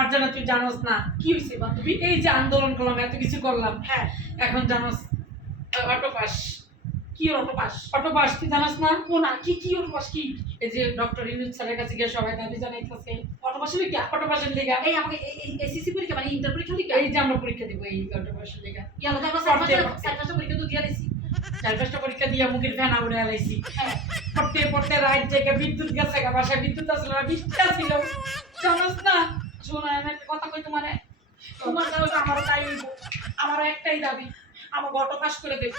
আর জানা তুই জানোস না কি হয়েছে বান্ধবী? এই যে আন্দোলন করলাম, এত কিছু করলাম, হ্যাঁ, এখন জানোস অটো পাস। কি অটো পাস? অটো পাস তুই জানোস না? ও না, কি কি অটো পাস কি? এই যে ডক্টর ইউনূস স্যারের কাছে গিয়ে সবাই দাবি জানাইতেছে অটো পাসের লিগা? অটো পাসের লিগা। এই আমাকে এই এসএসসি পরীক্ষা মানে ইন্টার পরীক্ষা লিগা? এই যে আমরা পরীক্ষা দিব এই অটো পাসের লিগা। ইয়ালো তো আমরা সাইড পরীক্ষা তো দিয়া দিছি। 4-5টা পরীক্ষা দিয়ে মুখের ফেনা উড়ে আলাইছি। হ্যাঁ, পড়তে পড়তে রাত জেগে বিদ্যুৎ গেছে, বাসায় বিদ্যুৎ আসলে না, বৃষ্টি ছিল, জানোস না? শোনো আমি একটা কথা কই তোমারে, তোমার দাবি আমারও তাই হইব। আমারও একটাই দাবি, আমার অটো পাস করে দেব।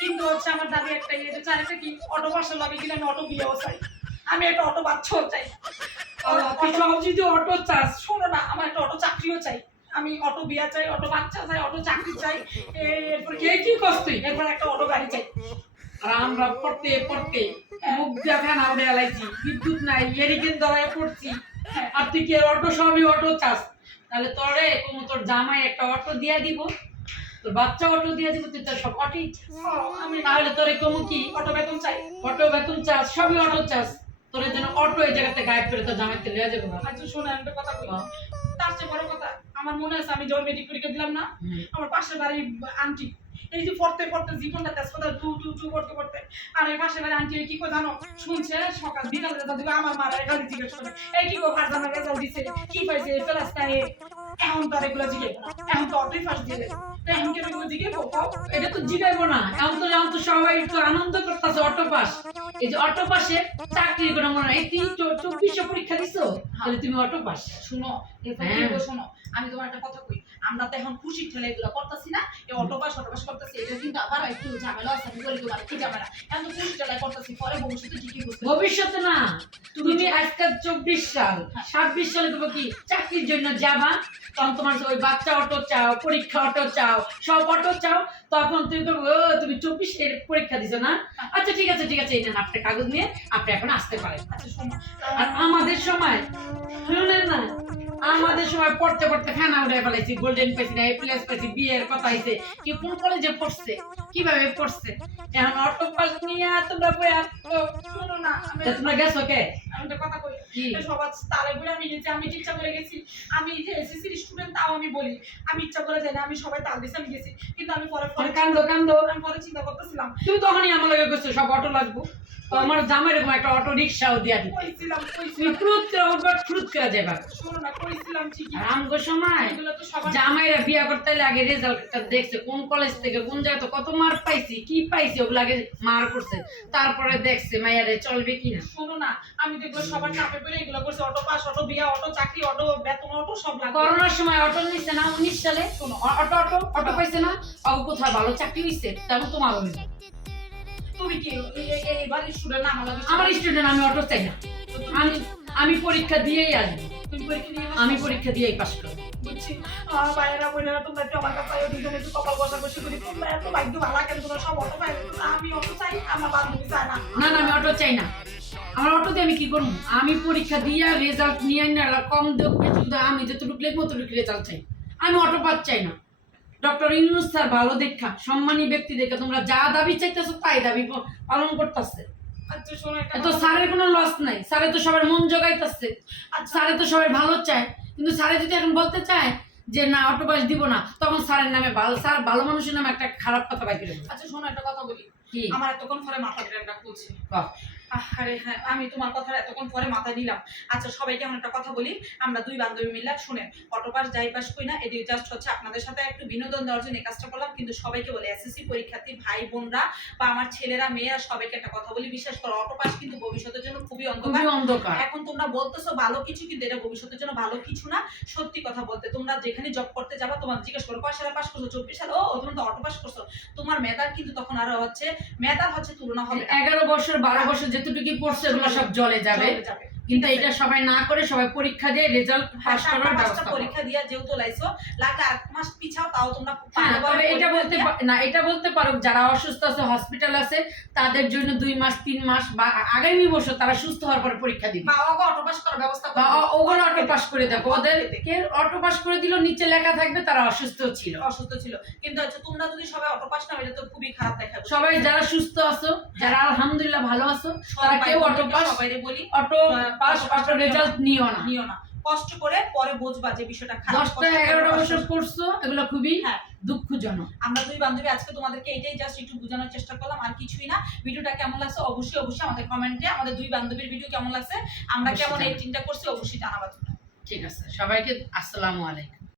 কিন্তু হচ্ছে আমার দাবি একটাই, এটা চাই একটা কি অটো পাসের লাগে কিনা আমি অটো বিয়েও চাই, আমি একটা অটো বাচ্চাও চাই। তুই সব যদি অটো চাস, শোনো না, আমার একটা অটো চাকরিও চাই। আমি অটো বিয়া চাই, অটো বাচ্চা চাই, অটো চাকরি চাই, এরপর কে কি করছ তুই? এরপর একটা অটো গাড়ি চাই। আর আমরা পড়তে পড়তে মুখ দিয়ে ফেনা উড়ে আলাইছি, বিদ্যুৎ নাই, এরিকেন ধরায় পড়ছি, আর তুই কি অটো সবই অটো চাস? তাহলে তোরে কোনো তোর জামাই একটা অটো দিয়া দিব, তোর বাচ্চা অটো দিয়া দিব, তুই তোর সব অটোই চাস। আমি তাহলে তোরে কোনো কি অটো বেতন চাই। অটো বেতন চাস, সবই অটো চাস, তোর জন্য অটো এই জায়গাতে গায়েব করে তোর জামাইকে লিয়ে যাবো না। আচ্ছা শোনো আমি একটা কথা কই, তার চেয়ে বড় কথা আমার মনে আছে আমি যখন মেট্রিক পরীক্ষা দিলাম না, আমার পাশের বাড়ির আন্টি এই যে পড়তে পড়তে জীবনটা তেজপাতা টু টু টু পড়তে পড়তে আর এই পাশের বাড়ির আন্টি কি কো জানো, শুনছে সকাল বিকাল রেজাল্ট দিবে, আমার মা খালি জিজ্ঞেস করে এই কি গো ফারজানা রেজাল্ট দিছে কি পাইছে প্লাস না এ, এখন তো আর এগুলো জিজ্ঞেস না, এখন তো অটোই ফার্স্ট দিলে, তো এখন কি এগুলো জিজ্ঞেস করবো? এটা তো জিগাইবো না, এখন তো সবাই একটু আনন্দ করতেছে অটো পাস। এই যে অটো পাসে চাকরি করে মনে হয় তুই 2400 পরীক্ষা দিছো, তাহলে তুমি অটো পাস। শুনো এরপর কি গো শোনো, আমি তোমার একটা কথা কই, আমরা তো এখন খুশি ঠেলে এগুলো করতেছি না, এই অটো পাস করতেছি, এটা কিন্তু আবার একটু ঝামেলা আছে, আমি বলি তোমার কি ঝামেলা, এখন তো খুশি ঠেলে করতেছি, পরে ভবিষ্যতে ঠিকই বুঝতে পারবো। ভবিষ্যতে না, তুমি আজকাল 24 সাল, 26 সালে তুমি কি চাকরির জন্য যাবা, তখন তোমার ওই বাচ্চা অটো চাও, পরীক্ষা অটো চাও, সব অটো চাও, তখন তুমি তো তুমি 24 এর পরীক্ষা দিছো না? আচ্ছা ঠিক আছে ঠিক আছে, এই নেন আপনার কাগজ নিয়ে আপনি এখন আসতে পারেন। আচ্ছা শোনো, আর আমাদের সময় শুনেন না, আমাদের সময় পড়তে পড়তে খানা উড়ে ফেলাইছি, গোল্ডেন পাইছি না, এ প্লাস পাইছি, বিয়ের কথা হইছে, কি কোন কলেজে পড়ছে, কিভাবে পড়ছে, এখন অটো পাস নিয়ে তোমরা বইয়া শোনো না তোমরা গেছো কে? আমি একটা কথা কই, কি? সবার তালে বলে আমি গেছি, আমি ইচ্ছা করে গেছি, আমি যে এসএসসি স্টুডেন্ট তাও আমি বলি আমি ইচ্ছা করে যাই না, আমি সবাই তাল দিছি আমি গেছি, কিন্তু আমি পরে কান্দো কান্দো, আমি পরে চিন্তা করতেছিলাম, তুমি তখনই আমার লগে গেছো সব অটো লাগবো, তো আমার জামাই এরকম একটা অটো রিক্সাও দিয়া দিতে, কইছিলাম তুমি ফ্রুট করে উঠবা, ফ্রুট করে যাবা। শোনো না কইছিলাম ঠিকই, আর আমগো সময় এগুলো তো সবার জামাইরা বিয়া করতে হলে আগে রেজাল্টটা দেখছে, কোন কলেজ থেকে কোন জায়গাতে কত মার্ক পাইছি, কি পাইছি, ওগুলো আগে মার্ক করছে, তারপরে দেখছে মাইয়ারে চলবে কিনা। শোনো না, আমি দেখবো সবার চাপে পড়ে এগুলো করছে, অটো পাস, অটো বিয়া, অটো চাকরি, অটো বেতন, অটো সব লাগবে। করোনার সময় অটো নিচ্ছে না 19 সালে, শোনো অটো অটো অটো পাইছে না, অগ কোথাও ভালো চাকরি হইছে, তেমন তোমারও হইছে। তুমি কি এইবার স্টুডেন্ট না আমার স্টুডেন্ট, আমি অটো চাই না, আমি আমি পরীক্ষা দিয়েই আসবো, তুমি পরীক্ষা দিয়ে আমি পরীক্ষা দিয়েই পাস করবো। বুঝছি, বাইরেরা বোনেরা তোমরা একটু আমার কাছে দুজনে একটু কপাল বসাবসি করি, তোমরা এত ভাগ্য ভালো কেন, তোমরা সব অটো পাই, আমি অটো চাই, আমার বান্ধবী চায় না। না না আমি অটো চাই না, আমার অটো দিয়ে আমি কি করবো, আমি পরীক্ষা দিয়ে রেজাল্ট নিয়ে না, কম দেব বেশি দেব, আমি যতটুকু লিখবো ততটুকু রেজাল্ট চাই, আমি অটো পাস চাই না। ডক্টর ইউনূস স্যার ভালো দেখা, সম্মানী ব্যক্তি দেখে তোমরা যা দাবি চাইতেছো তাই দাবি পালন করতেছে, আচ্ছা শোনো একটা তো স্যারের কোনো লস নাই, স্যারে তো সবার মন জোগাইতেছে, স্যারে তো সবাই ভালো চায়, কিন্তু স্যারে যদি এখন বলতে চায় যে না অটো পাস দিব না, তখন স্যারের নামে ভালো, স্যার ভালো মানুষের নামে একটা খারাপ কথা বাইরে দেবে। আচ্ছা শোনো একটা কথা বলি, কি? আমার এতক্ষণ পরে মাথা ব্রেনটা খুলছে, বাহ, আরে হ্যাঁ আমি তোমার কথা এতক্ষণ পরে মাথায় নিলাম। আচ্ছা সবাইকে এখন একটা কথা বলি, আমরা দুই বান্ধবী মিলে শুনেন, অটো পাস যাই পাস কই না, এটি জাস্ট হচ্ছে আপনাদের সাথে একটু বিনোদন দেওয়ার জন্য এই কাজটা করলাম, কিন্তু সবাইকে বলি এসএসসি পরীক্ষার্থী ভাই বোনরা বা আমার ছেলেরা মেয়েরা সবাইকে একটা কথা বলি, বিশেষ করে অটো পাস কিন্তু ভবিষ্যতের জন্য খুবই অন্ধকার। এখন তোমরা বলতেছো ভালো কিছু, কিন্তু এটা ভবিষ্যতের জন্য ভালো কিছু না। সত্যি কথা বলতে তোমরা যেখানে জব করতে যাবা তোমার জিজ্ঞেস করো কয় সালে পাস করছো, 24 সালে, ও তুমি তো অটো পাস করছো, তোমার মেধার কিন্তু তখন আরো হচ্ছে মেধার হচ্ছে তুলনা হবে 11 বছর 12 বছর যেটুকু পড়ছে ওগুলো সব জলে যাবে, কিন্তু এটা সবাই না করে সবাই পরীক্ষা দিয়ে রেজাল্ট পাস করার ব্যবস্থা করো। পরীক্ষা দিয়া যেহেতু লাইছো লাগলে 8 মাস পিছাও, তাও তোমরা তবে এটা বলতে না, এটা বলতে পারো যারা অসুস্থ আছে, হসপিটাল আছে, তাদের জন্য 2 মাস 3 মাস বা আগামী বছর তারা সুস্থ হওয়ার পরে পরীক্ষা দিবে, বা অটো পাস করার ব্যবস্থা বা করো, ওগুলো অটো পাস করে দেখো, ওদেরকে অটো পাস করে দিল, নিচে লেখা থাকবে তারা অসুস্থ ছিল। কিন্তু হচ্ছে তোমরা যদি সবাই অটো পাস না, এটা তো খুবই খারাপ দেখাবে। সবাই যারা সুস্থ আছো, যারা আলহামদুলিল্লাহ ভালো আছো, তারা কেউ অটো পাস সবাইরে বলি অটো পাস অটো রেজাল্ট নিও না। কষ্ট করে পরে বুঝবা যে বিষয়টা খারাপ। 10টা 11টা বছর পড়ছো, এগুলো খুবই হ্যাঁ। দুঃখজনক। আমরা দুই বান্ধবী আজকে তোমাদেরকে এটাই জাস্ট একটু বোঝানোর চেষ্টা করলাম, আর কিছুই না। ভিডিওটা কেমন লাগছে অবশ্যই আমাদের কমেন্টে, আমাদের দুই বান্ধবীর ভিডিও কেমন লাগছে, আমরা অবশ্যই কেমন জানাবে। এডিটিংটা করছি অবশ্যই জানাবা তোমরা। ঠিক আছে, সবাইকে আসসালামু আলাইকুম।